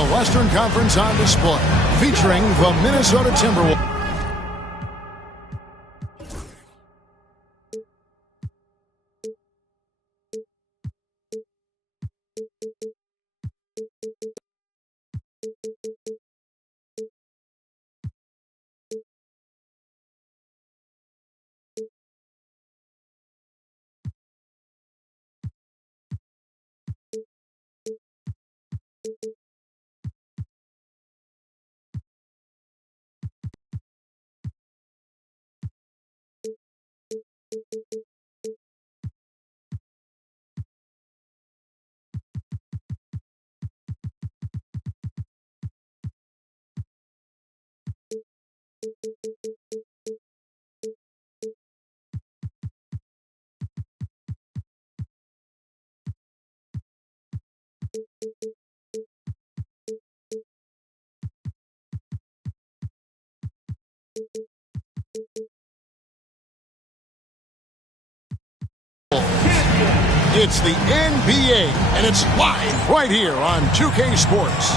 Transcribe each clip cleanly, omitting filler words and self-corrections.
the Western Conference on display, featuring the Minnesota Timberwolves. It's the NBA, and it's live right here on 2K Sports.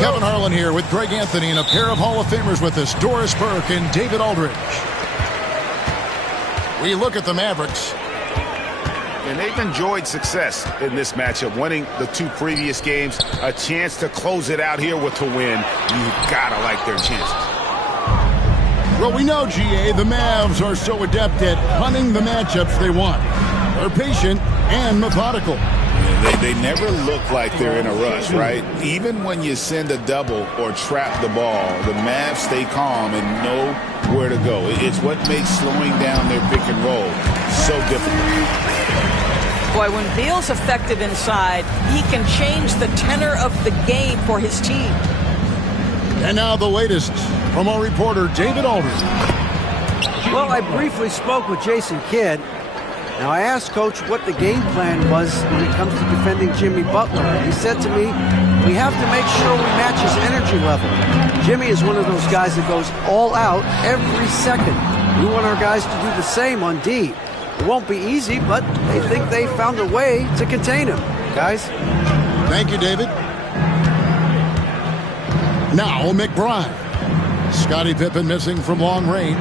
Kevin Harlan here with Greg Anthony and a pair of Hall of Famers with us, Doris Burke and David Aldridge. We look at the Mavericks. And they've enjoyed success in this matchup, winning the 2 previous games. A chance to close it out here with a win. You gotta like their chances. Well, we know, GA, the Mavs are so adept at hunting the matchups they want. They're patient and methodical. Yeah, they never look like they're in a rush, right? Even when you send a double or trap the ball, the Mavs stay calm and know where to go. It's what makes slowing down their pick and roll so difficult. Boy, when Beal's effective inside, he can change the tenor of the game for his team. And now the latest from our reporter, David Aldridge. Well, I briefly spoke with Jason Kidd. Now, I asked Coach what the game plan was when it comes to defending Jimmy Butler. He said to me, we have to make sure we match his energy level. Jimmy is one of those guys that goes all out every second. We want our guys to do the same on D. It won't be easy, but they think they found a way to contain him. Guys? Thank you, David. Now McBride. Scottie Pippen missing from long range.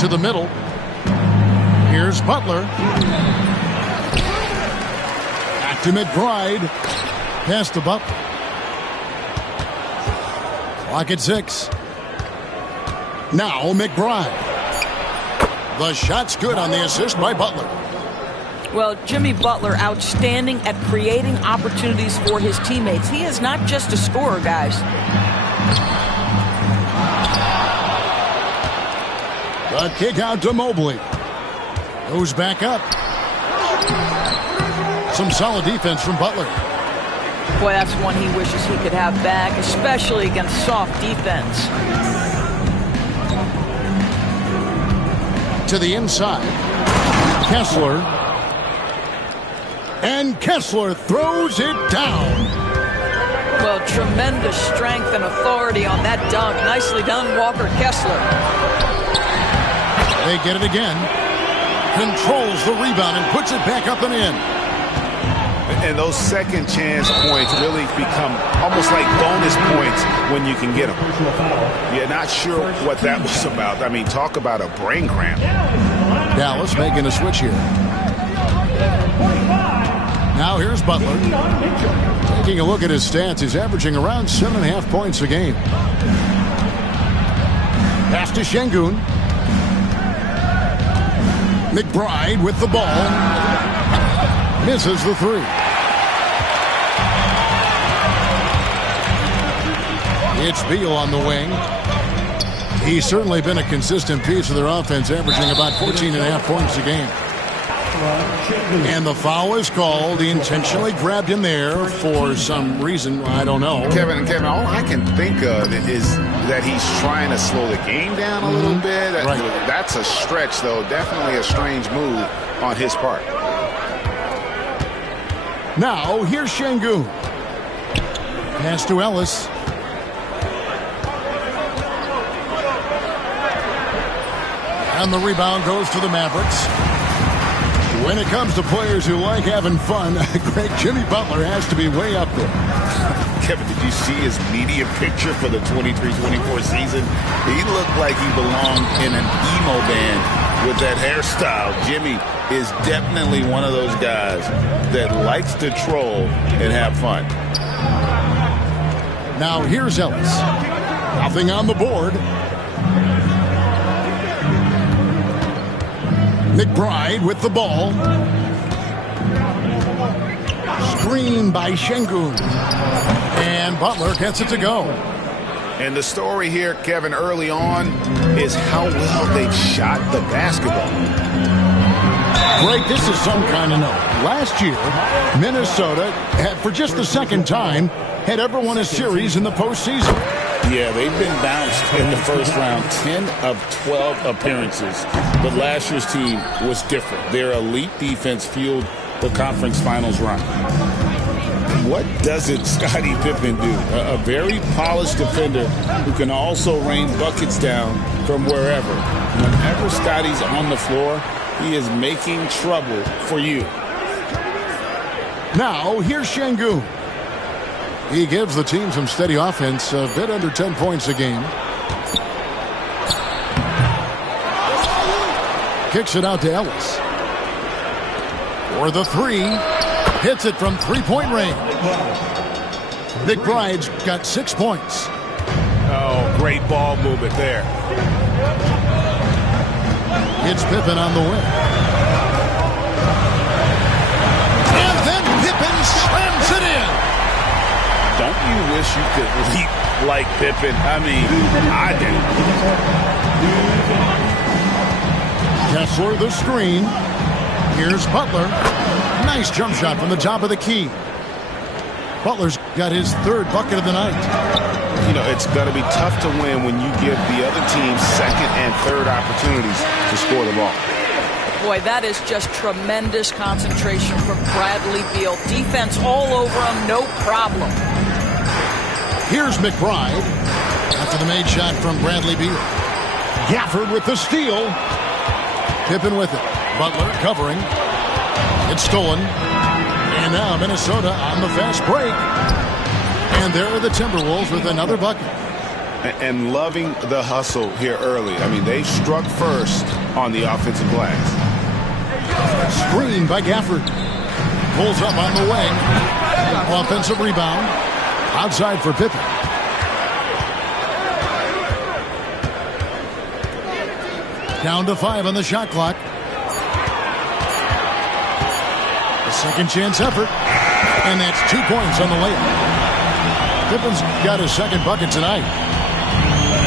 To the middle. Here's Butler. Back to McBride. Pass to Butler. Clock at 6. Now McBride. The shot's good on the assist by Butler. Well, Jimmy Butler, outstanding at creating opportunities for his teammates. He is not just a scorer, guys. The kick out to Mobley. Goes back up. Some solid defense from Butler. Boy, that's one he wishes he could have back, especially against soft defense. To the inside. Kessler. And Kessler throws it down. Well, tremendous strength and authority on that dunk. Nicely done, Walker Kessler. They get it again. Controls the rebound and puts it back up and in. And those second chance points really become almost like bonus points when you can get them. You're not sure what that was about. I mean, talk about a brain cramp. Dallas making a switch here. Now here's Butler. Taking a look at his stats, he's averaging around 7.5 points a game. Pass to Şengün. McBride with the ball. Misses the 3. It's Beal on the wing. He's certainly been a consistent piece of their offense, averaging about 14.5 points a game. And the foul is called. He intentionally grabbed him there for some reason. I don't know. Kevin, all I can think of is that he's trying to slow the game down a little bit. Right. That's a stretch, though. Definitely a strange move on his part. Now, here's Şengün. Pass to Ellis. And the rebound goes to the Mavericks. When it comes to players who like having fun, great Jimmy Butler has to be way up there. Kevin, did you see his media picture for the 23-24 season? He looked like he belonged in an emo band with that hairstyle. Jimmy is definitely one of those guys that likes to troll and have fun. Now here's Ellis. Nothing on the board. McBride with the ball. Screen by Şengün. And Butler gets it to go. And the story here, Kevin, early on is how well they've shot the basketball. Greg, this is some kind of note. Last year, Minnesota had, for just the second time, had ever won a series in the postseason. Yeah, they've been bounced in the first round, 10 of 12 appearances. But last year's team was different. Their elite defense fueled the conference finals run. What doesn't Scottie Pippen do? A very polished defender who can also rain buckets down from wherever. Whenever Scottie's on the floor, he is making trouble for you. Now, here's Şengün. He gives the team some steady offense, a bit under 10 points a game. Kicks it out to Ellis. For the three. Hits it from three-point range. McBride's got 6 points. Oh, great ball movement there. It's Pippen on the wing. And then Pippen slams it in. Don't you wish you could leap like Pippen? I mean, I do. Kessler the screen. Here's Butler. Nice jump shot from the top of the key. Butler's got his third bucket of the night. You know, it's going to be tough to win when you give the other team second and third opportunities to score the ball. Boy, that is just tremendous concentration from Bradley Beal. Defense all over him, no problem. Here's McBride after the made shot from Bradley Beal. Gafford with the steal. Pippen with it. Butler covering. It's stolen. And now Minnesota on the fast break. And there are the Timberwolves with another bucket. And loving the hustle here early. I mean, they struck first on the offensive glass. Screen by Gafford. Pulls up on the wing. Offensive rebound. Outside for Pippen. Down to 5 on the shot clock. The second chance effort. And that's 2 points on the layup. Pippen's got his second bucket tonight.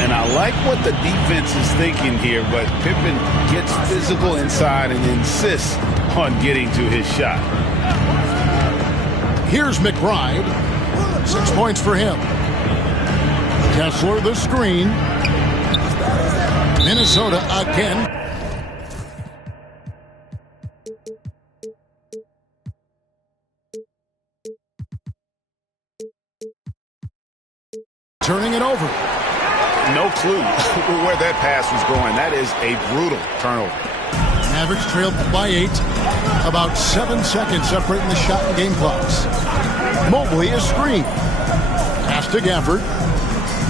And I like what the defense is thinking here, but Pippen gets physical inside and insists on getting to his shot. Here's McBride. 6 points for him. Kessler the screen. Minnesota again. Turning it over. No clue where that pass was going. That is a brutal turnover. Mavericks trailed by 8. About 7 seconds separating the shot and game clocks. Mobley is screened. Pass to Gafford.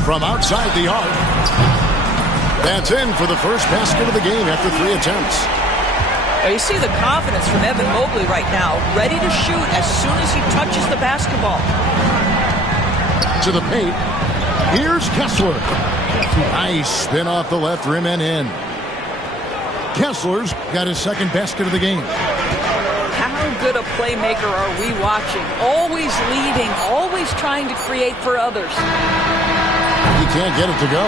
From outside the arc. That's in for the first basket of the game after 3 attempts. Well, you see the confidence from Evan Mobley right now. Ready to shoot as soon as he touches the basketball. To the paint. Here's Kessler. Nice spin off the left rim and in. Kessler's got his second basket of the game. How good a playmaker are we watching? Always leading, always trying to create for others. He can't get it to go.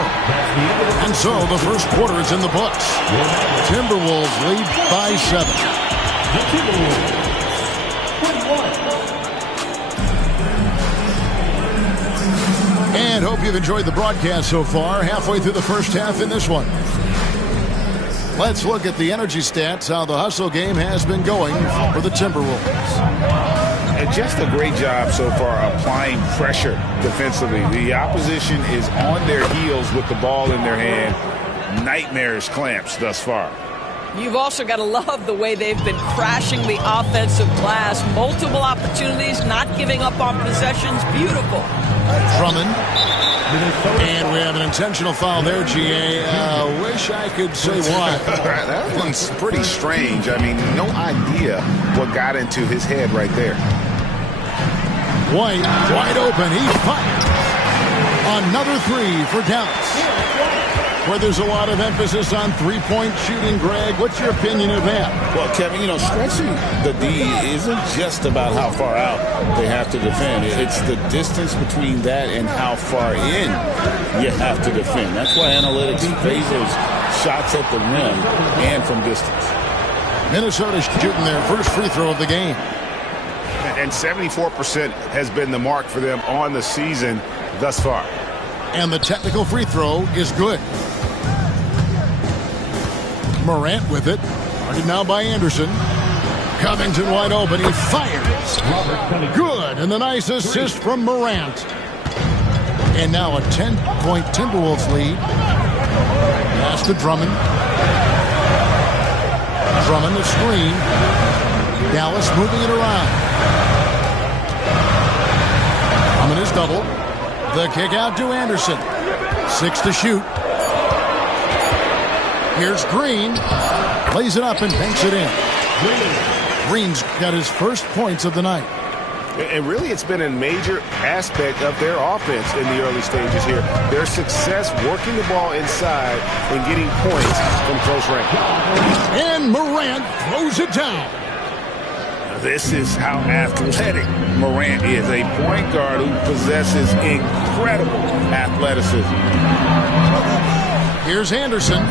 And so the first quarter is in the books. Timberwolves lead by 7. And hope you've enjoyed the broadcast so far. Halfway through the first half in this one. Let's look at the energy stats, how the hustle game has been going for the Timberwolves. And just a great job so far applying pressure defensively. The opposition is on their heels with the ball in their hand. Nightmarish clamps thus far. You've also got to love the way they've been crashing the offensive glass. Multiple opportunities, not giving up on possessions. Beautiful. Drummond. And we have an intentional foul there, GA. Wish I could say why. That one's pretty strange. I mean, no idea what got into his head right there. White, wide open. He fired. Another three for Dallas. Where there's a lot of emphasis on three-point shooting, Greg. What's your opinion of that? Well, Kevin, stretching the D isn't just about how far out they have to defend. It's the distance between that and how far in you have to defend. That's why analytics favors shots at the rim and from distance. Minnesota's shooting their first free throw of the game. And 74% has been the mark for them on the season thus far. And the technical free throw is good. Morant with it. Guarded now by Anderson. Covington wide open. He fires. Good. And the nice assist from Morant. And now a 10-point Timberwolves lead. Pass to Drummond. Drummond, the screen. Dallas moving it around. Drummond is doubled. The kick out to Anderson. 6 to shoot. Here's Green. Lays it up and banks it in. Green's got his first points of the night. And really, it's been a major aspect of their offense in the early stages here. Their success working the ball inside and getting points from close range. And Morant throws it down. This is how athletic Morant is. A point guard who possesses incredible athleticism. Here's Anderson.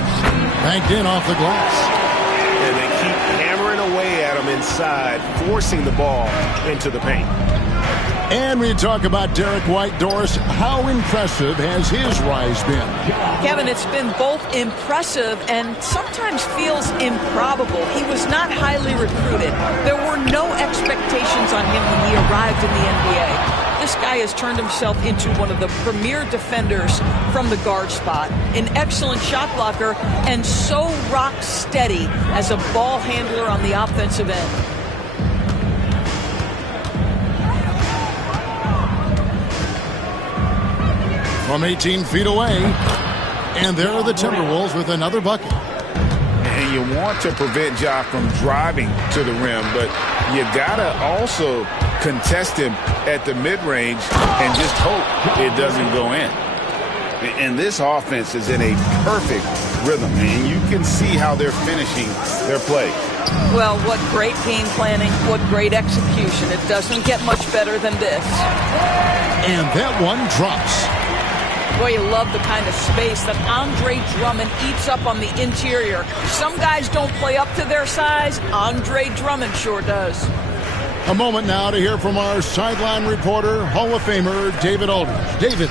Banked in off the glass. And they keep hammering away at him inside, forcing the ball into the paint. And we talk about Derek White. Doris, how impressive has his rise been? Kevin, it's been both impressive and sometimes feels improbable. He was not highly recruited. There were no expectations on him when he arrived in the NBA. This guy has turned himself into one of the premier defenders from the guard spot, an excellent shot blocker, and so rock steady as a ball handler on the offensive end. From 18 feet away, and there are the Timberwolves with another bucket. And you want to prevent Ja from driving to the rim, but you gotta also contest him at the mid-range and just hope it doesn't go in. And this offense is in a perfect rhythm, and you can see how they're finishing their play. Well, what great game planning, what great execution. It doesn't get much better than this. And that one drops. Boy, you love the kind of space that Andre Drummond eats up on the interior. Some guys don't play up to their size. Andre Drummond sure does. A moment now to hear from our sideline reporter, Hall of Famer David Aldridge. David.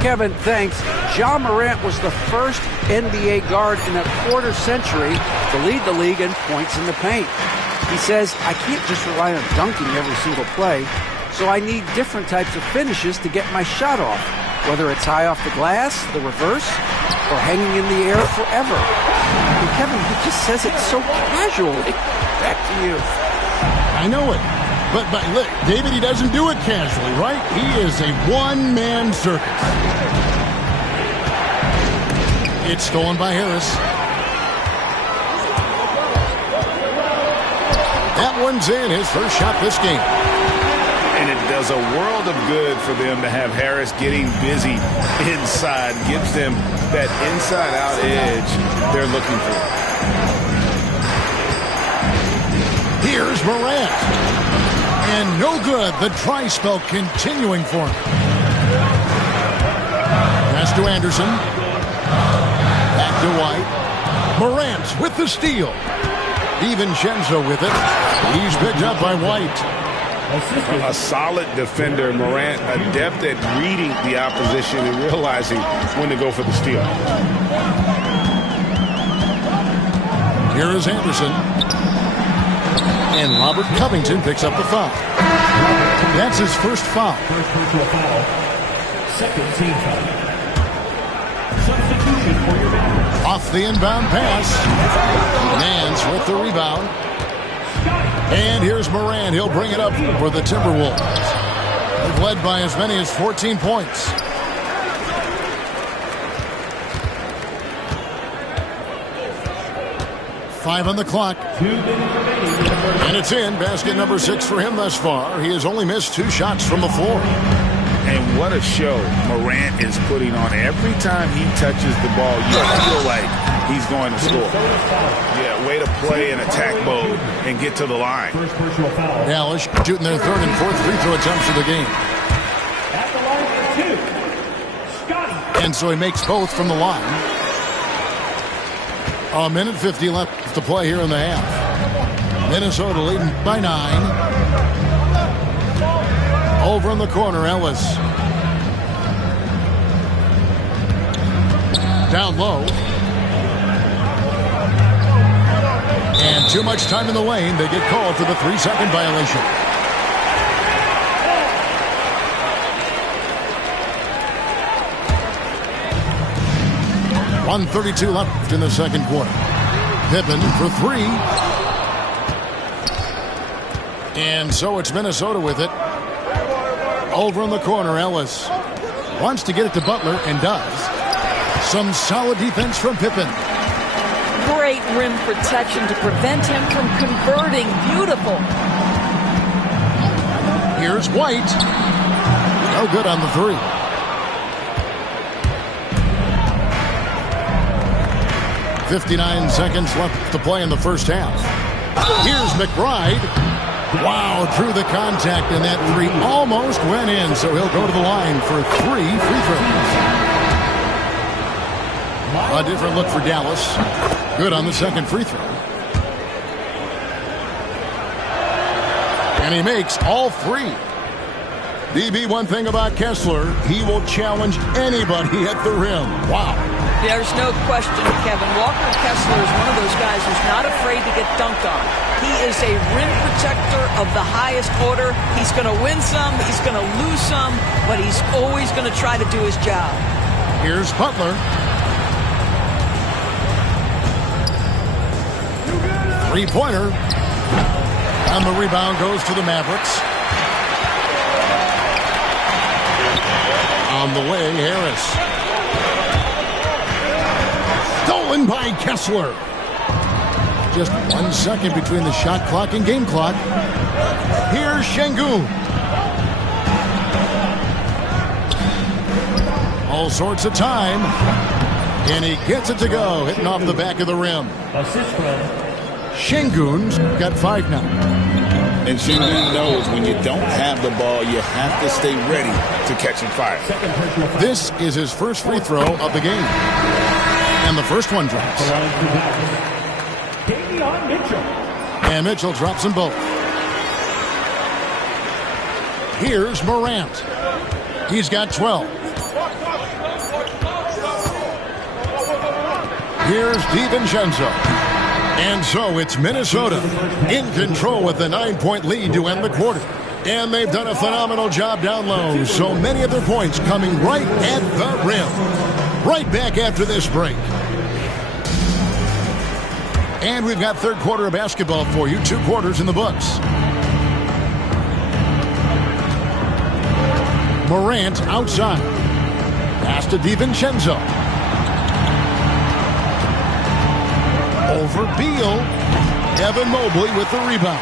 Kevin, thanks. Ja Morant was the first NBA guard in a quarter century to lead the league in points in the paint. He says, I can't just rely on dunking every single play, so I need different types of finishes to get my shot off, whether it's high off the glass, the reverse, or hanging in the air forever. And Kevin, he just says it so casually. Back to you. I know it. But look, David, he doesn't do it casually, right? He is a one-man circus. It's stolen by Harris. That one's in, his first shot this game. And it does a world of good for them to have Harris getting busy inside. Gives them that inside-out edge they're looking for. Here's Morant. And no good. The dry spell continuing for him. Pass to Anderson. Back to White. Morant with the steal. DiVincenzo with it. He's picked up by White. A solid defender, Morant, adept at reading the opposition and realizing when to go for the steal. Here is Anderson. And Robert Covington picks up the foul. That's his first foul. Second team foul. Off the inbound pass. Nance with the rebound. And here's Moran. He'll bring it up for the Timberwolves. They've led by as many as 14 points. Five on the clock. And it's in. Basket number 6 for him thus far. He has only missed 2 shots from the floor. And what a show Morant is putting on. Every time he touches the ball, you feel like he's going to score. Yeah, way to play in attack mode and get to the line. Dallas shooting their 3rd and 4th free throw attempts of the game. And so he makes both from the line. A minute 50 left to play here in the half. Minnesota leading by 9. Over in the corner, Ellis. Down low. And too much time in the lane. They get called for the 3-second violation. .132 left in the second quarter. Pippen for 3. And so it's Minnesota with it. Over in the corner, Ellis wants to get it to Butler and does. Some solid defense from Pippen. Great rim protection to prevent him from converting. Beautiful. Here's White. No good on the 3. .59 seconds left to play in the first half. Here's McBride. Wow, through the contact, and that 3 almost went in, so he'll go to the line for 3 free throws. A different look for Dallas. Good on the second free throw. And he makes all 3. DB, one thing about Kessler, he will challenge anybody at the rim. Wow. There's no question, Kevin. Walker Kessler is one of those guys who's not afraid to get dunked on. He is a rim protector of the highest order. He's going to win some, he's going to lose some, but he's always going to try to do his job. Here's Butler. 3-pointer. And the rebound goes to the Mavericks. On the way, Harris. Stolen by Kessler. Just 1 second between the shot clock and game clock. Here's Şengün. All sorts of time. And he gets it to go, hitting off the back of the rim. Şengün's got 5 now. And Şengün knows when you don't have the ball, you have to stay ready to catch and fire. This is his first free throw of the game. And the first one drops. And Mitchell drops them both. Here's Morant. He's got 12. Here's DiVincenzo. And so it's Minnesota in control with the 9-point lead to end the quarter. And they've done a phenomenal job down low. So many of their points coming right at the rim. Right back after this break. And we've got third quarter of basketball for you. 2 quarters in the books. Morant outside. Pass to DiVincenzo. Over Beal. Evan Mobley with the rebound.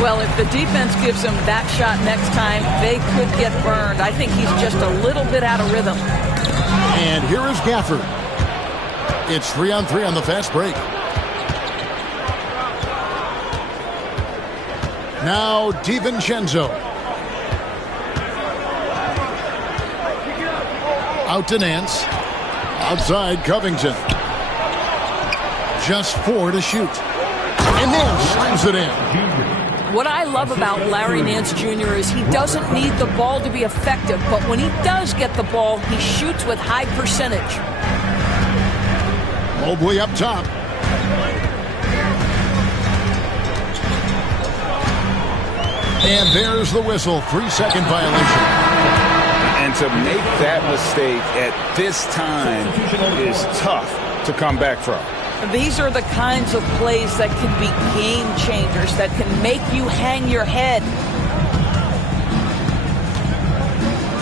Well, if the defense gives him that shot next time, they could get burned. I think he's just a little bit out of rhythm. And here is Gafford. It's 3-on-3 on the fast break. Now DiVincenzo. Out to Nance. Outside Covington. Just 4 to shoot. And Nance slams it in. What I love about Larry Nance Jr. is he doesn't need the ball to be effective, but when he does get the ball, he shoots with high percentage. Mobley up top. And there's the whistle. 3-second violation. And to make that mistake at this time is tough to come back from. These are the kinds of plays that can be game changers, that can make you hang your head.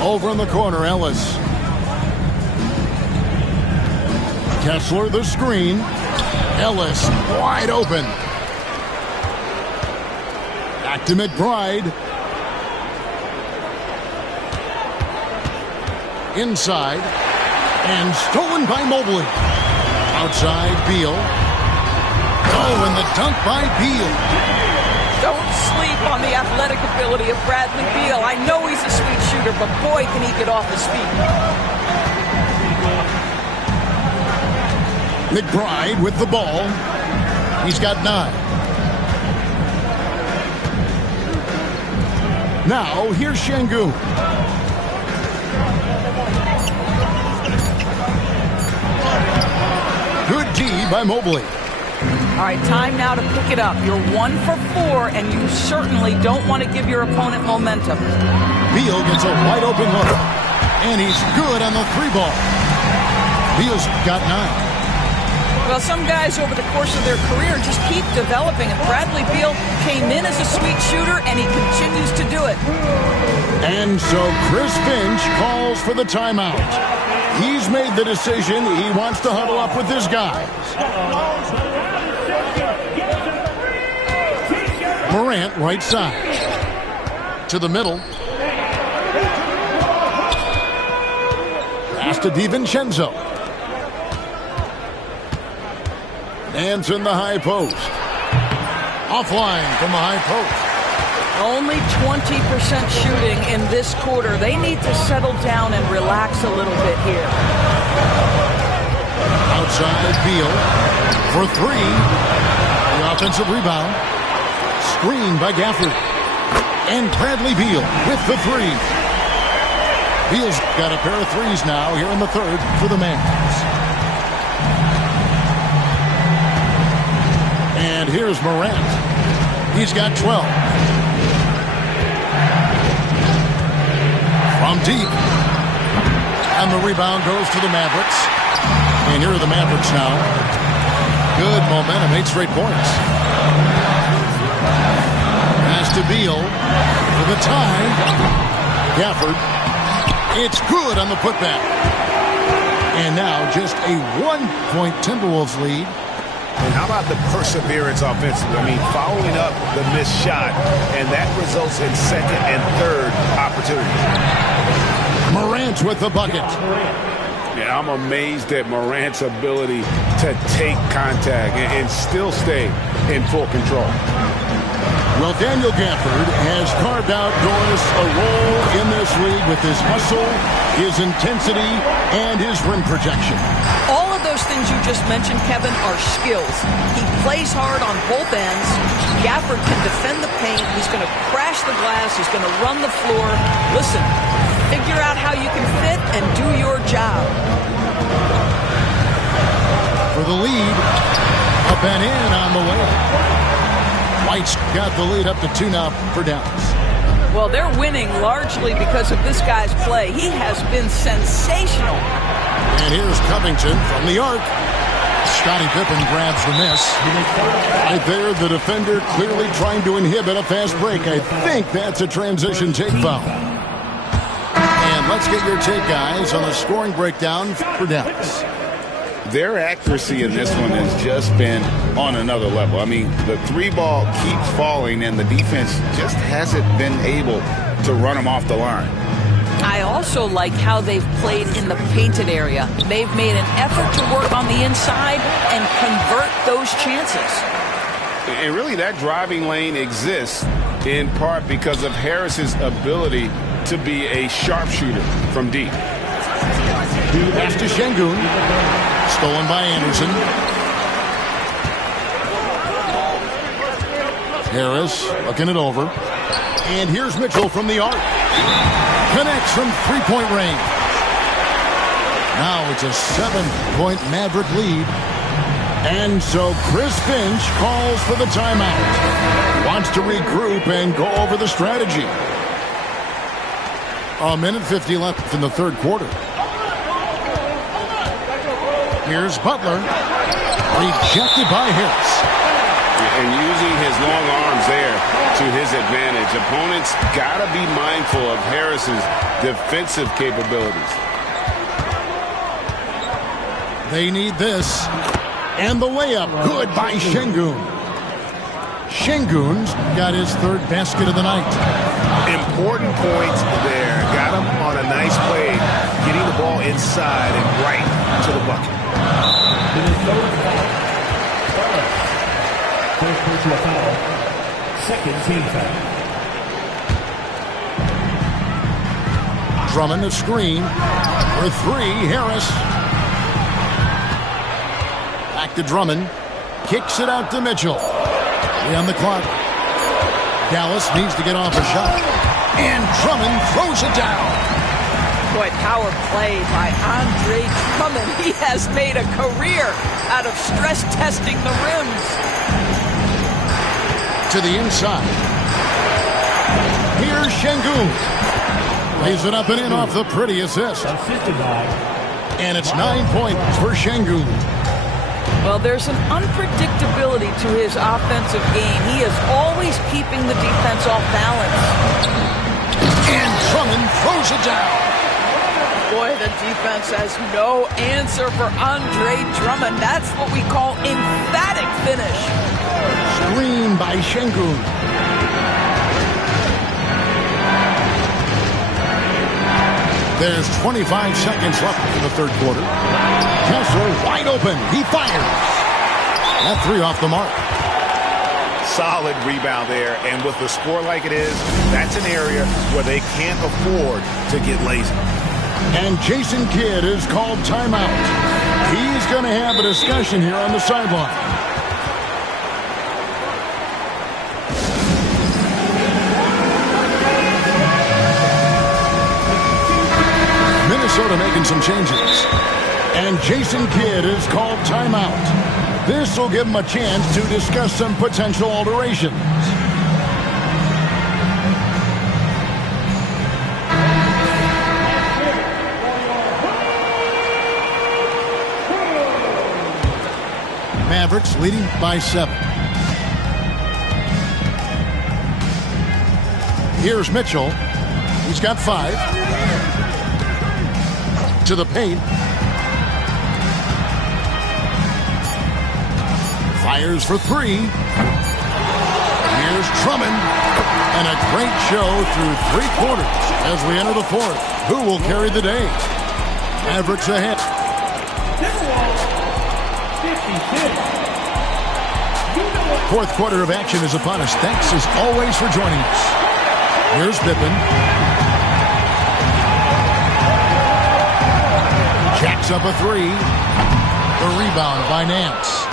Over in the corner, Ellis. Kessler, the screen. Ellis, wide open. Back to McBride. Inside. And stolen by Mobley. Outside, Beal. Oh, and the dunk by Beal. Don't sleep on the athletic ability of Bradley Beal. I know he's a sweet shooter, but boy, can he get off his feet. McBride with the ball. He's got 9. Now, here's Şengün. Good D by Mobley. All right, time now to pick it up. You're 1 for 4, and you certainly don't want to give your opponent momentum. Beal gets a wide open look, and he's good on the 3 ball. Beal's got 9. Well, some guys over the course of their career just keep developing, and Bradley Beal came in as a sweet shooter, and he continues to do it. And so Chris Finch calls for the timeout. He's made the decision. He wants to huddle up with his guys. Morant, right side. To the middle. Pass to DiVincenzo. Hands in the high post. Offline from the high post. Only 20% shooting in this quarter. They need to settle down and relax a little bit here. Outside Beal for 3. The offensive rebound. Screen by Gafford. And Bradley Beal with the 3. Beal's got a pair of 3s now here in the 3rd for the Mavs. And here's Morant. He's got 12. From deep. And the rebound goes to the Mavericks. And here are the Mavericks now. Good momentum, 8 straight points. Pass to Beal for the tie. Gafford. It's good on the putback. And now just a 1-point Timberwolves lead. And how about the perseverance offensively? I mean, following up the missed shot, and that results in 2nd and 3rd opportunities. Morant with the bucket. Yeah, I'm amazed at Morant's ability to take contact and still stay in full control. Well, Daniel Gafford has carved out Doris a role in this league with his hustle, his intensity, and his rim protection. All of those things you just mentioned, Kevin, are skills. He plays hard on both ends. Gafford can defend the paint. He's going to crash the glass. He's going to run the floor. Listen, figure out how you can fit and do your job. For the lead, up and in on the way. White's got the lead up to 2 now for Dallas. Well, they're winning largely because of this guy's play. He has been sensational. And here's Covington from the arc. Scottie Pippen grabs the miss. Right there, the defender clearly trying to inhibit a fast break. I think that's a transition take foul. And let's get your take, guys, on the scoring breakdown for Dallas. Their accuracy in this one has just been on another level. I mean, the 3 ball keeps falling, and the defense just hasn't been able to run them off the line. I also like how they've played in the painted area. They've made an effort to work on the inside and convert those chances. And really, that driving lane exists in part because of Harris's ability to be a sharpshooter from deep. Pass to Şengün. Stolen by Anderson. Harris looking it over. And here's Mitchell from the arc. Connects from 3-point range. Now it's a 7-point Maverick lead. And so Chris Finch calls for the timeout. Wants to regroup and go over the strategy. A minute 50 left in the third quarter. Here's Butler. Rejected by Harris. And using his long arms there to his advantage. Opponents got to be mindful of Harris's defensive capabilities. They need this. And the layup. Good by Şengün. Şengün's got his third basket of the night. Important points there. Got him on a nice play. Getting the ball inside and right to the bucket. First personal foul. Second team foul. Drummond a screen. For three, Harris. Back to Drummond. Kicks it out to Mitchell. 3 on the clock. Dallas needs to get off a shot. And Drummond throws it down. Boy, power play by Andre Drummond. He has made a career out of stress testing the rims. To the inside. Here's Şengün. Lays it up and in off the pretty assist. Assisted by. And it's 9 points for Şengün. Well, there's an unpredictability to his offensive game. He is always keeping the defense off balance. And Drummond throws it down. Boy, the defense has no answer for Andre Drummond. That's what we call emphatic finish. Screen by Şengün. There's 25 seconds left in the third quarter. Kessler wide open. He fires. That three off the mark. Solid rebound there. And with the score like it is, that's an area where they can't afford to get lazy. And Jason Kidd is called timeout. He's going to have a discussion here on the sideline. Minnesota making some changes. And Jason Kidd is called timeout. This will give him a chance to discuss some potential alterations. Mavericks leading by 7. Here's Mitchell. He's got 5. To the paint. Fires for 3. Here's Drummond. And a great show through 3 quarters as we enter the fourth. Who will carry the day? Mavericks ahead. Fourth quarter of action is upon us. Thanks as always for joining us. Here's Pippen. Jacks up a 3. The rebound by Nance.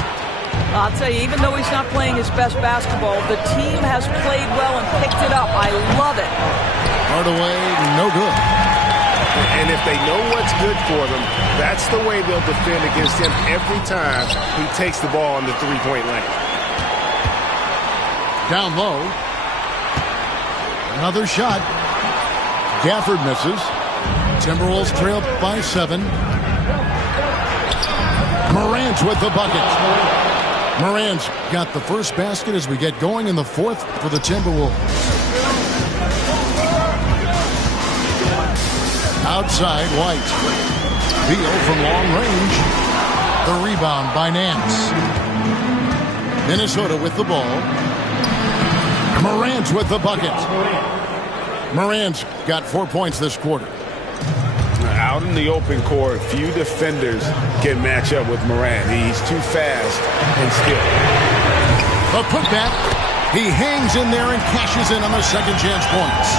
I'll tell you, even though he's not playing his best basketball, the team has played well and picked it up. I love it. Hardaway, no good. And if they know what's good for them, that's the way they'll defend against him every time he takes the ball in the three-point lane. Down low. Another shot. Gafford misses. Timberwolves trail by 7. Morant with the bucket. Morant's got the first basket as we get going in the fourth for the Timberwolves. Outside, White. Beal from long range. The rebound by Nance. Minnesota with the ball. Morant with the bucket. Morant's got 4 points this quarter. Out in the open court, few defenders can match up with Morant. He's too fast and skilled. A putback. He hangs in there and cashes in on the second chance points.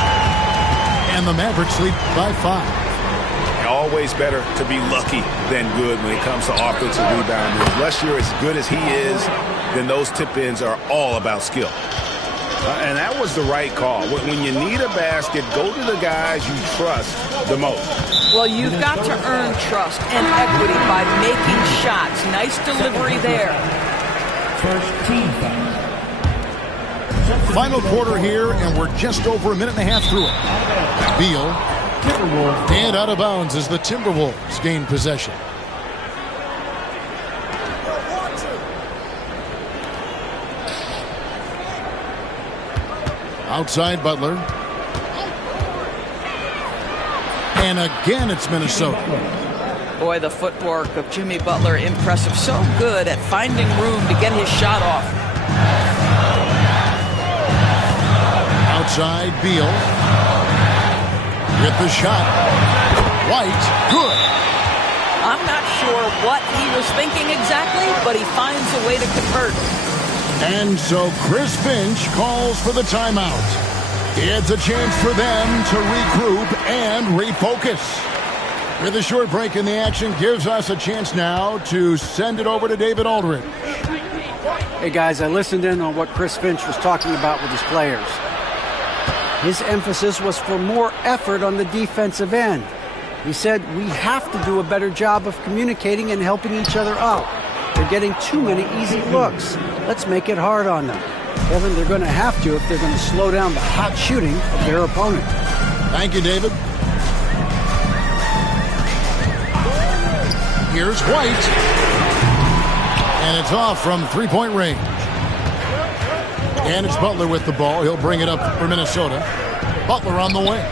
And the Mavericks lead by 5. Always better to be lucky than good when it comes to offensive rebounding. Unless you're as good as he is, then those tip-ins are all about skill. And that was the right call. When you need a basket, go to the guys you trust the most. Well, you've got to earn trust and equity by making shots. Nice delivery there. First team foul. Final quarter here, and we're just over a minute and a half through it. Beal Timberwolves. And out of bounds as the Timberwolves gain possession. Outside Butler. And again it's Minnesota. Boy, the footwork of Jimmy Butler, impressive. So good at finding room to get his shot off. Outside Beal. With the shot. White. Good. I'm not sure what he was thinking exactly, but he finds a way to convert. And so Chris Finch calls for the timeout. It's a chance for them to regroup and refocus. With a short break in the action, gives us a chance now to send it over to David Aldridge. Hey, guys, I listened in on what Chris Finch was talking about with his players. His emphasis was for more effort on the defensive end. He said, we have to do a better job of communicating and helping each other out. They're getting too many easy looks. Let's make it hard on them. Kevin, they're going to have to if they're going to slow down the hot shooting of their opponent. Thank you, David. Here's White. And it's off from three-point range. And it's Butler with the ball. He'll bring it up for Minnesota. Butler on the wing.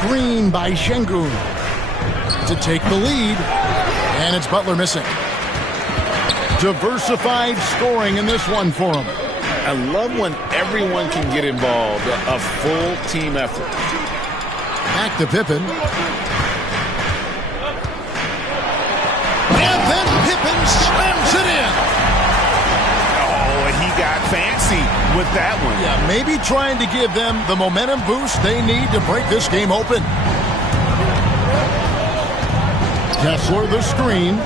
Screen by Şengün to take the lead. And it's Butler missing. Diversified scoring in this one for him. I love when everyone can get involved, a full team effort. Back to Pippen. And then Pippen slams it in. Oh, he got fancy with that one. Yeah, maybe trying to give them the momentum boost they need to break this game open. Kessler the screen.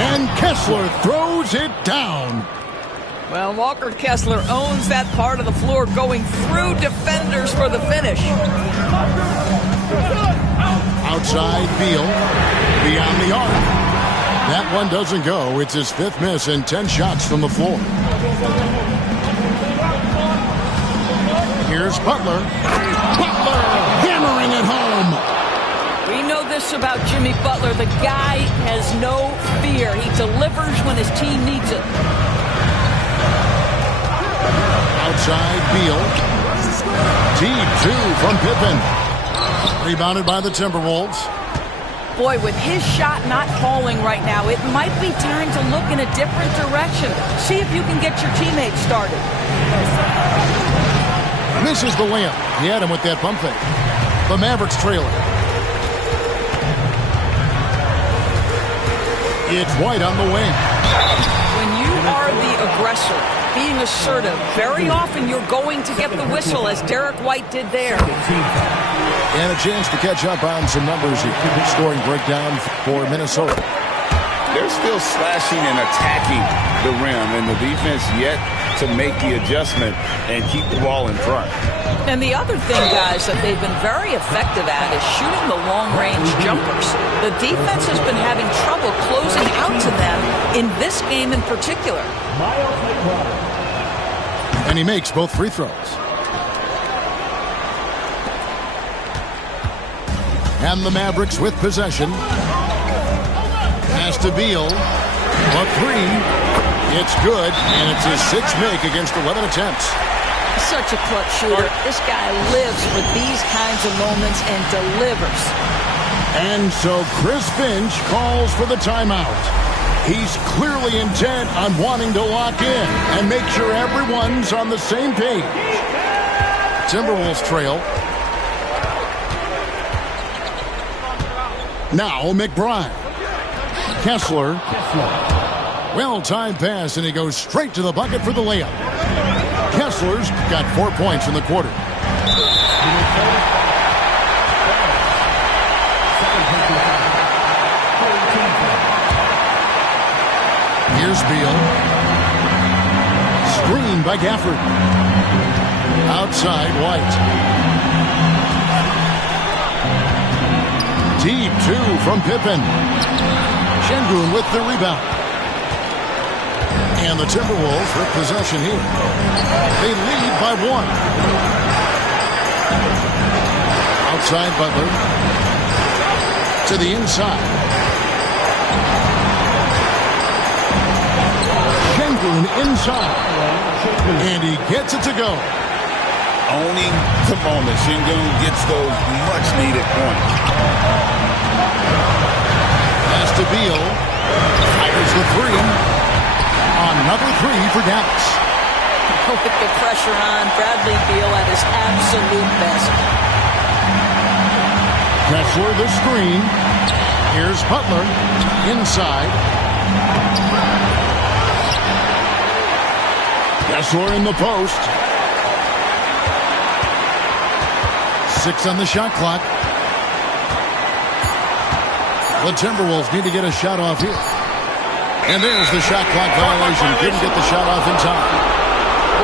And Kessler throws it down. Well, Walker Kessler owns that part of the floor, going through defenders for the finish. Outside Beal. Beyond the arc. That one doesn't go. It's his fifth miss and 10 shots from the floor. Here's Butler. Butler hammering it home. We know this about Jimmy Butler. The guy has no fear. He delivers when his team needs it. Outside Beal. Deep two from Pippen. Rebounded by the Timberwolves. Boy, with his shot not falling right now, it might be time to look in a different direction. See if you can get your teammates started. Misses the layup. He had him with that pump fake. The Mavericks trailing. It's White on the wing. When you are the aggressor, being assertive, very often you're going to get the whistle, as Derek White did there. And a chance to catch up on some numbers. Scoring breakdown for Minnesota. They're still slashing and attacking the rim, and the defense yet to make the adjustment and keep the ball in front. And the other thing, guys, that they've been very effective at is shooting the long-range jumpers. The defense has been having trouble closing out to them in this game in particular. And he makes both free throws. And the Mavericks with possession. Pass to Beal. A three. It's good, and it's his sixth make against 11 attempts. Such a clutch shooter. This guy lives for these kinds of moments and delivers. And so Chris Finch calls for the timeout. He's clearly intent on wanting to lock in and make sure everyone's on the same page. Timberwolves trail. Now McBride. Kessler. Well-timed pass, and he goes straight to the bucket for the layup. Kessler's got 4 points in the quarter. Here's Beal. Screened by Gafford. Outside White. Deep two from Pippen. Şengün with the rebound. And the Timberwolves with possession here. They lead by 1. Outside Butler. To the inside. Şengün inside. And he gets it to go. Owning the moment. Şengün gets those much-needed points. Pass to Beal. Fires the 3. Another 3 for Dallas. With the pressure on, Bradley Beal at his absolute best. Kessler the screen. Here's Butler. Inside. Kessler in the post. 6 on the shot clock. The Timberwolves need to get a shot off here. And there's the shot clock violation. Couldn't get the shot off in time.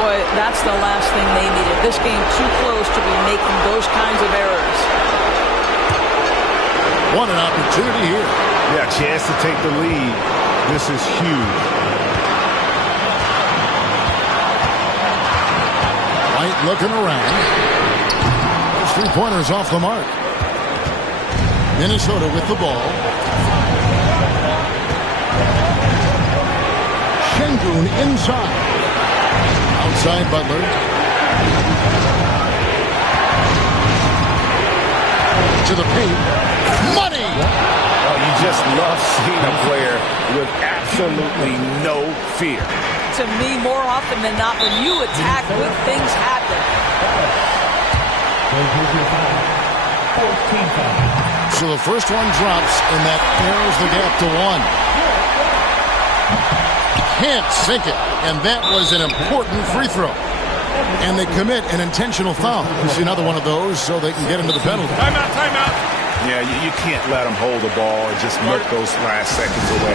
Boy, that's the last thing they needed. This game too close to be making those kinds of errors. What an opportunity here. Yeah, chance to take the lead. This is huge. White looking around. Those 3-pointers off the mark. Minnesota with the ball. Şengün inside. Outside Butler. To the paint. Money! Oh, you just love seeing a player with absolutely no fear. To me, more often than not, when you attack, good things happen. So the first one drops, and that narrows the gap to 1. Can't sink it, and that was an important free throw. And they commit an intentional foul. You see another one of those so they can get into the penalty. Timeout, timeout. Yeah, you can't let them hold the ball and just milk those last seconds away.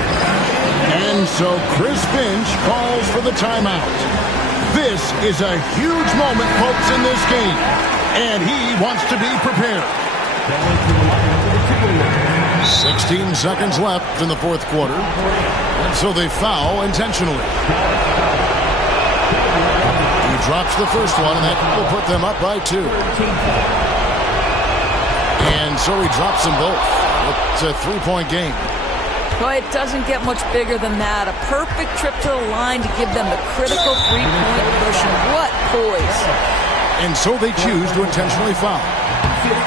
And so Chris Finch calls for the timeout. This is a huge moment, folks, in this game. And he wants to be prepared. 16 seconds left in the fourth quarter. And so they foul intentionally. He drops the first one, and that will put them up by 2. And so he drops them both. It's a 3-point game. Well, it doesn't get much bigger than that. A perfect trip to the line to give them the critical 3-point cushion. What poise. And so they choose to intentionally foul.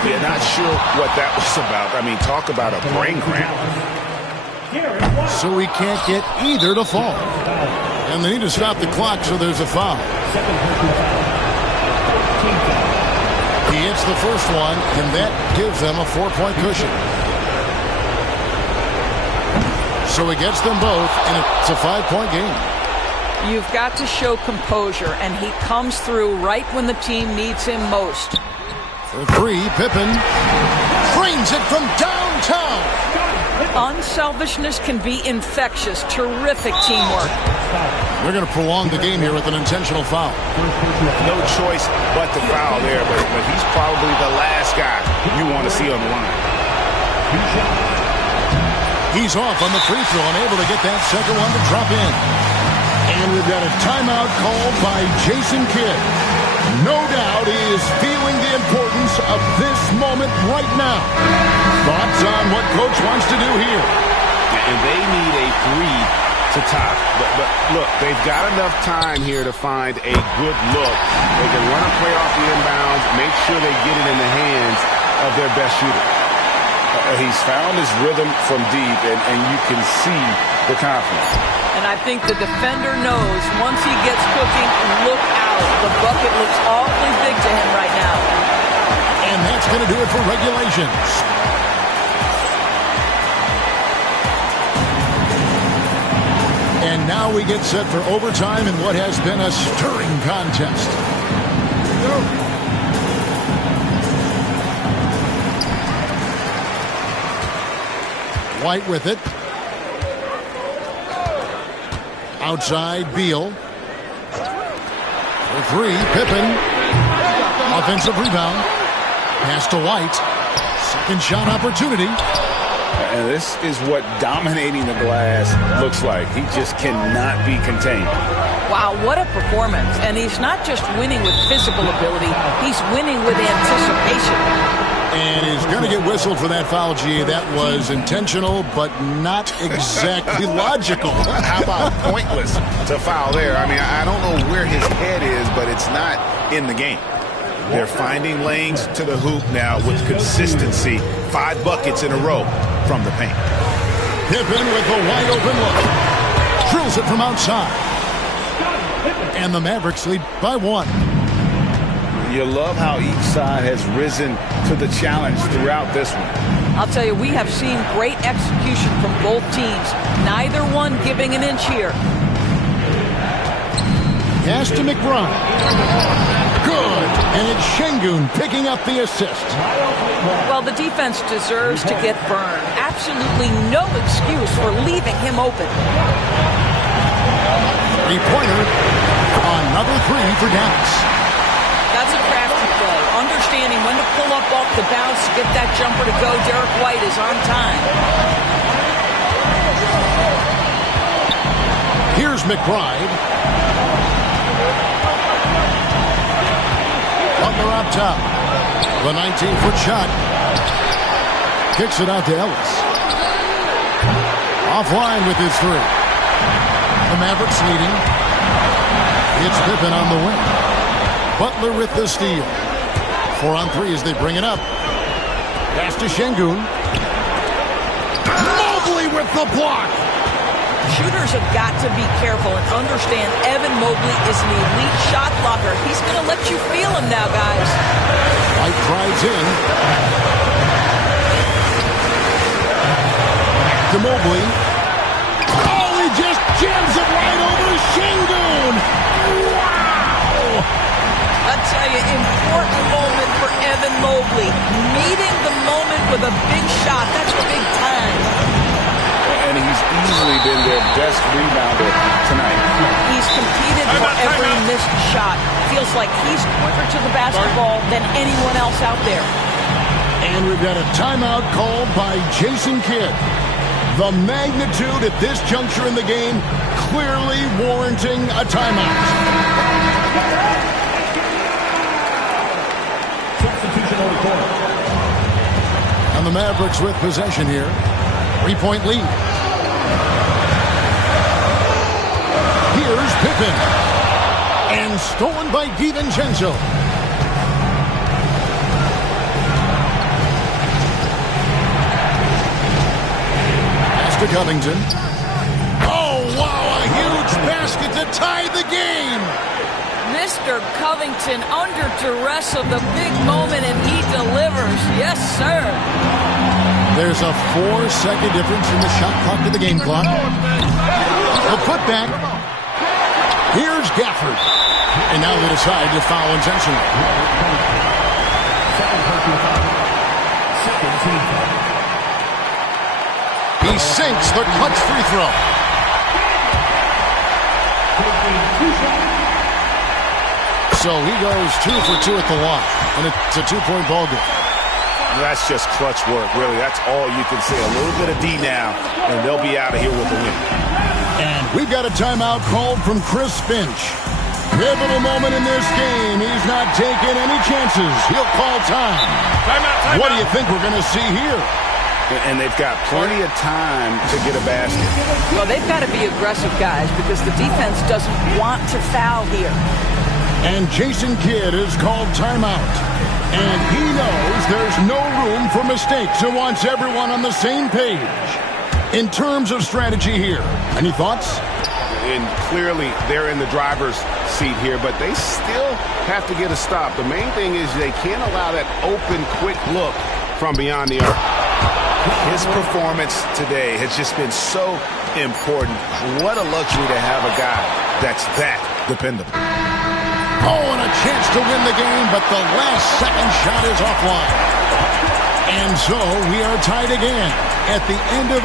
Yeah, not sure what that was about. I mean, talk about a brain cramp. So he can't get either to fall. And they need to stop the clock, so there's a foul. He hits the first one, and that gives them a 4-point cushion. So he gets them both, and it's a 5-point game. You've got to show composure, and he comes through right when the team needs him most. For 3, Pippen frames it from downtown. Unselfishness can be infectious. Terrific teamwork. They're going to prolong the game here with an intentional foul. No choice but to foul there, but he's probably the last guy you want to see on the line. He's off on the free throw, unable to get that second one to drop in. And we've got a timeout called by Jason Kidd. No doubt he is feeling the importance of this moment right now. Thoughts on what Coach wants to do here? And they need a 3 to top. But look, they've got enough time here to find a good look. They can run a play off the inbounds, make sure they get it in the hands of their best shooter. He's found his rhythm from deep, and you can see the confidence. And I think the defender knows once he gets cooking, look out. The bucket looks awfully big to him right now. And that's going to do it for regulations. And now we get set for overtime in what has been a stirring contest. White with it. Outside, Beal. For 3, Pippen. Offensive rebound. Pass to White. Second shot opportunity. And this is what dominating the glass looks like. He just cannot be contained. Wow, what a performance. And he's not just winning with physical ability, he's winning with anticipation. And he's going to get whistled for that foul, G. That was intentional, but not exactly logical. How about pointless to foul there? I mean, I don't know where his head is, but it's not in the game. They're finding lanes to the hoop now with consistency. 5 buckets in a row from the paint. Pippen with a wide open look. Drills it from outside. And the Mavericks lead by 1. You love how each side has risen to the challenge throughout this one. I'll tell you, we have seen great execution from both teams. Neither one giving an inch here. Pass to McBride. Good. And it's Şengün picking up the assist. Well, the defense deserves to get burned. Absolutely no excuse for leaving him open. Three-pointer. Another 3 for Dallas. That's a crafty play. Understanding when to pull up off the bounce to get that jumper to go. Derek White is on time. Here's McBride. Butler up top. The 19-foot shot. Kicks it out to Ellis. Offline with his 3. The Mavericks leading. It's Pippen on the wing. Butler with the steal. 4 on 3 as they bring it up. Pass to Şengün. Mobley with the block. Shooters have got to be careful and understand Evan Mobley is an elite shot blocker. He's going to let you feel him now, guys. White drives in. Back to Mobley. Oh, he just jams it right over Şengün. Wow! I'll tell you, important moment for Evan Mobley. Meeting the moment with a big shot. That's big time. And he's easily been their best rebounder tonight. He's competed for every missed shot. Feels like he's quicker to the basketball than anyone else out there. And we've got a timeout called by Jason Kidd. The magnitude at this juncture in the game clearly warranting a timeout. Substitution on the court. And the Mavericks with possession here. 3-point lead. Here's Pippen. And stolen by DiVincenzo. Pass to Covington. Oh, wow, a huge basket to tie the game. Mr. Covington under duress of the big moment, and he delivers. Yes, sir. There's a 4-second difference in the shot clock to the game clock. The putback. Here's Gafford. And now they decide to foul intentionally. He sinks the clutch free throw. So he goes 2 for 2 at the line. And it's a 2-point ball game. That's just clutch work, really. That's all you can say. A little bit of D now, and they'll be out of here with a win. And we've got a timeout called from Chris Finch. Pivotal moment in this game. He's not taking any chances. He'll call time. Timeout. What do you think we're going to see here? And they've got plenty of time to get a basket. Well, they've got to be aggressive, guys, because the defense doesn't want to foul here. And Jason Kidd is called timeout. And he knows there's no room for mistakes and wants everyone on the same page. In terms of strategy here, any thoughts? And clearly they're in the driver's seat here, but they still have to get a stop. The main thing is they can't allow that open, quick look from beyond the arc. His performance today has just been so important. What a luxury to have a guy that's that dependable. Oh, and a chance to win the game, but the last second shot is offline. And so we are tied again at the end of...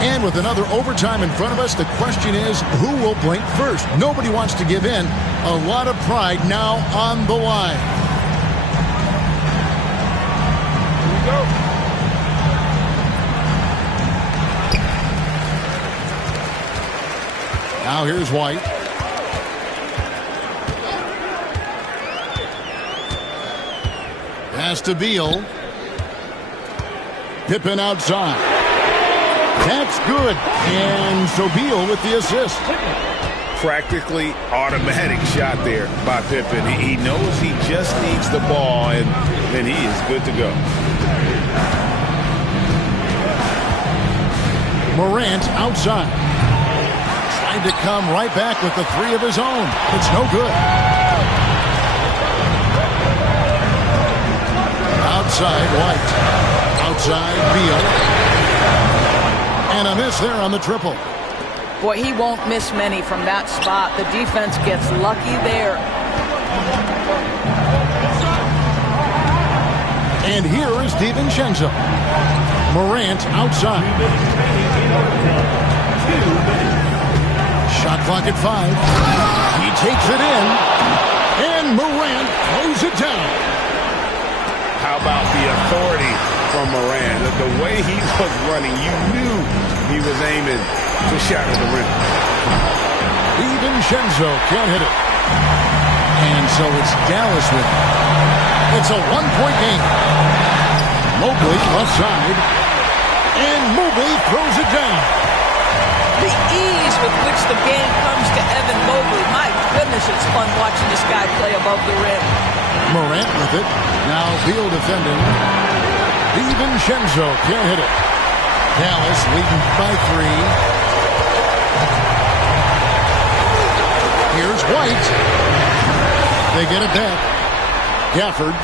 And with another overtime in front of us, the question is, who will blink first? Nobody wants to give in. A lot of pride now on the line. Now here's White. Pass to Beal. Pippen outside. That's good. And so Beal with the assist. Practically automatic shot there by Pippen. He knows he just needs the ball, and then he is good to go. Morant outside. Tried to come right back with the three of his own. It's no good. Outside White. Outside Beal. And a miss there on the triple. Boy, he won't miss many from that spot. The defense gets lucky there. And here is DiVincenzo. Morant outside. Shot clock at 5. He takes it in. And Morant throws it down. How about the authority from Morant? The way he was running, you knew he was aiming to shatter the rim. DiVincenzo can't hit it. And so it's Dallas with it. It's a one-point game. Mobley left side. And Mobley throws it down. The ease with which the game comes to Evan Mobley. My goodness, it's fun watching this guy play above the rim. Morant with it. Now Beal defending. DiVincenzo can't hit it. Dallas leading by 3. Here's White. They get it back. Gafford.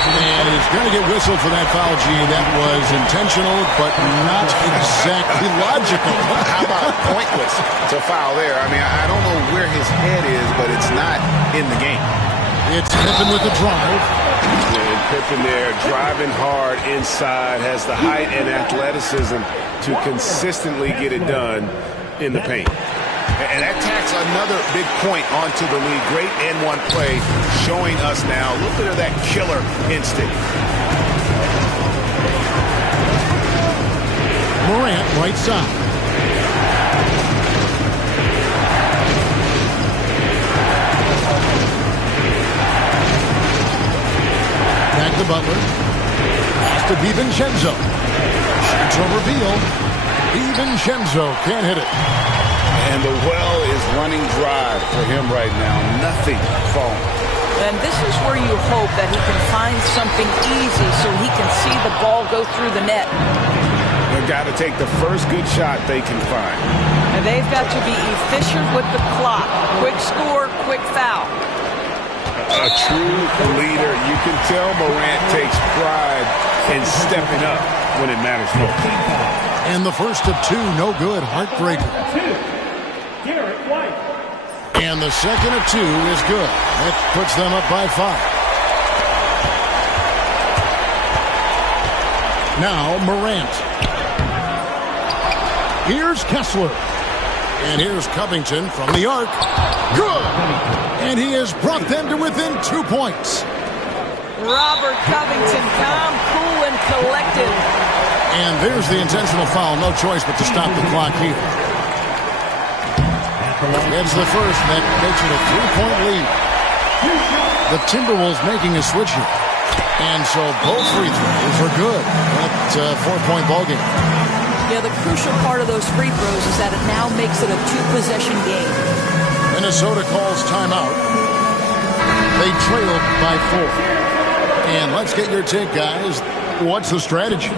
And he's going to get whistled for that foul, G. That was intentional, but not exactly logical. How about pointless to foul there? I mean, I don't know where his head is, but it's not in the game. It's Pippen with the drive. And Pippen there driving hard inside, has the height and athleticism to consistently get it done in the paint. And that tacks another big point onto the lead. Great N1 play showing us now. Look at that killer instinct. Morant right side. Back to Butler. Pass to DiVincenzo. Shoots over Beal. DiVincenzo can't hit it. And the well is running dry for him right now. Nothing falling. And this is where you hope that he can find something easy so he can see the ball go through the net. They've got to take the first good shot they can find. And they've got to be efficient with the clock. Quick score, quick foul. A true leader. You can tell Morant takes pride in stepping up when it matters most. And the first of 2, no good. Heartbreaker. And the second of 2 is good. That puts them up by 5. Now Morant. Here's Kessler. And here's Covington from the arc. Good! And he has brought them to within 2 points. Robert Covington, calm, cool, and collected. And there's the intentional foul. No choice but to stop the clock here. Gets the first. That makes it a 3-point lead. The Timberwolves making a switch here. And so both free throws are good. That's a 4-point ballgame. Yeah, the crucial part of those free throws is that it now makes it a 2-possession game. Minnesota calls timeout. They trailed by 4. And let's get your take, guys. What's the strategy?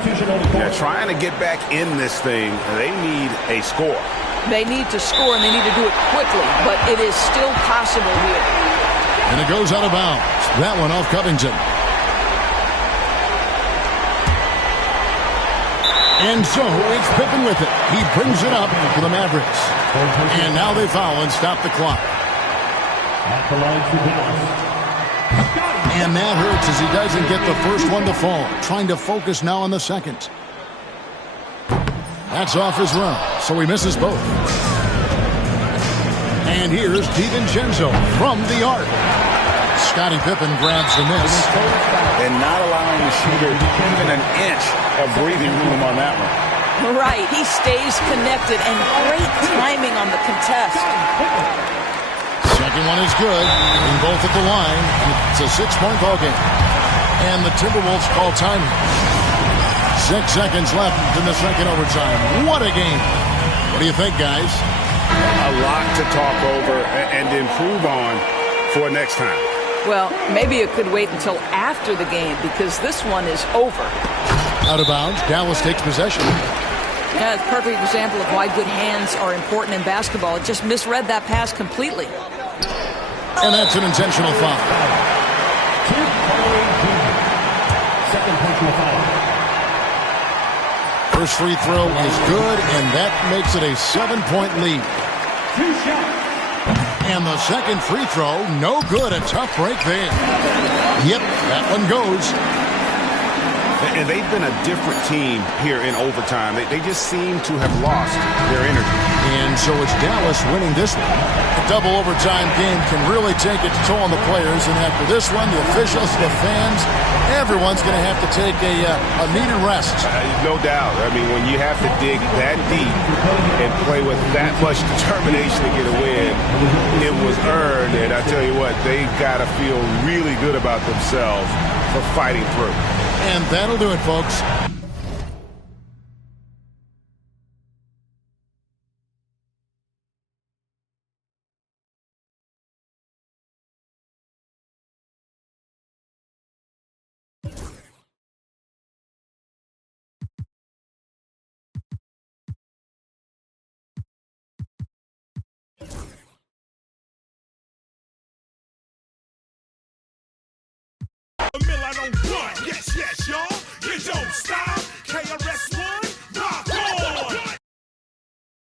Yeah, trying to get back in this thing, they need a score. They need to score, and they need to do it quickly, but it is still possible here. And it goes out of bounds. That one off Covington. And so it's Pippen with it. He brings it up to the Mavericks. And now they foul and stop the clock. And that hurts as he doesn't get the first one to fall. Trying to focus now on the second. That's off his run, so he misses both. And here's DiVincenzo from the arc. Scottie Pippen grabs the miss. And not allowing the shooter even an inch of breathing room on that one. Right. He stays connected, and great timing on the contest. Second one is good. And both at the line. It's a 6-point ball game. And the Timberwolves call time. 6 seconds left in the second overtime. What a game. What do you think, guys? A lot to talk over and improve on for next time. Well, maybe it could wait until after the game because this one is over. Out of bounds. Dallas takes possession. Yeah, it's a perfect example of why good hands are important in basketball. It just misread that pass completely. And that's an intentional foul. Second personal foul. First free throw is good, and that makes it a 7-point lead. And the second free throw, no good. A tough break there. Yep, that one goes. And they've been a different team here in overtime. They just seem to have lost their energy. And so it's Dallas winning this one. A double overtime game can really take its toll on the players. And after this one, the officials, the fans, everyone's going to have to take a needed rest. No doubt. I mean, when you have to dig that deep and play with that much determination to get a win, it was earned. And I tell you what, they got to feel really good about themselves for fighting through. And that'll do it, folks. Mill, I don't run. Yes, y'all.